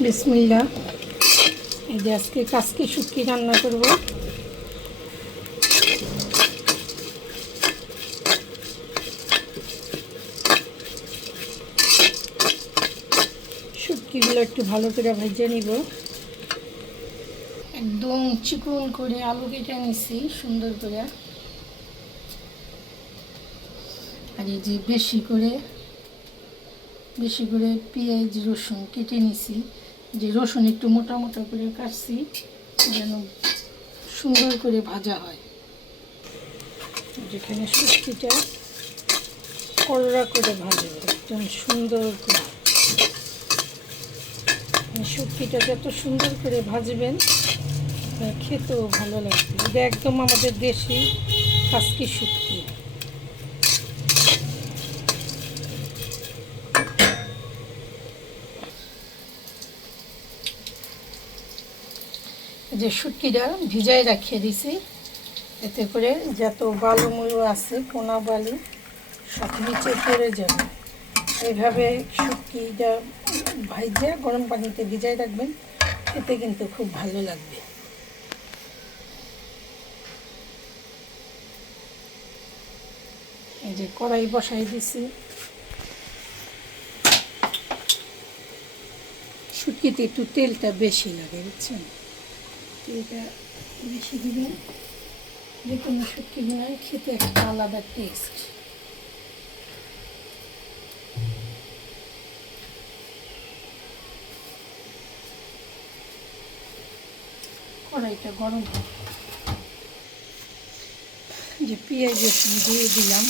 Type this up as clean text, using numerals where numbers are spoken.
বিসমিল্লাহ। এই যে আজকে কাসকি শুটকি রান্না করব। শুটকিগুলো একটু ভালো করে ভেজে নিব। একদম চিকন করে আলু কেটে নিছি সুন্দর করে। আর এই যে বেশি করে পেঁয়াজ রসুন কেটে নিছি। যে রসুন একটু মোটা মোটা করে কাটছি যেন সুন্দর করে ভাজা হয়। যেখানে শুটকিটা কড়া করে ভাজবে একদম সুন্দর করে। শুটকিটা যত সুন্দর করে ভাজবেন খেতেও ভালো লাগবে। এটা একদম আমাদের দেশি কাসকি শুটকি। যে শুটকিটা ভিজায় রাখিয়ে দিছি, এতে করে যত বালু মুলু আছে কোনা বালু সব নিচে পড়ে যাবে। এইভাবে শুটকিটা ভাইজে গরম পানিতে ভিজায় রাখবেন, খেতে কিন্তু খুব ভালো লাগবে। এই যে কড়াই বসাই দিছি। শুটকিতে একটু তেলটা বেশি লাগে, বুঝছেন? তেলটা বেশি দিবেন, যে কোনো শুটকি বানায় খেতে একটা আলাদা টেস্ট। কড়াইটা গরম হোক। যে পেঁয়াজ রসুন দিয়ে দিলাম।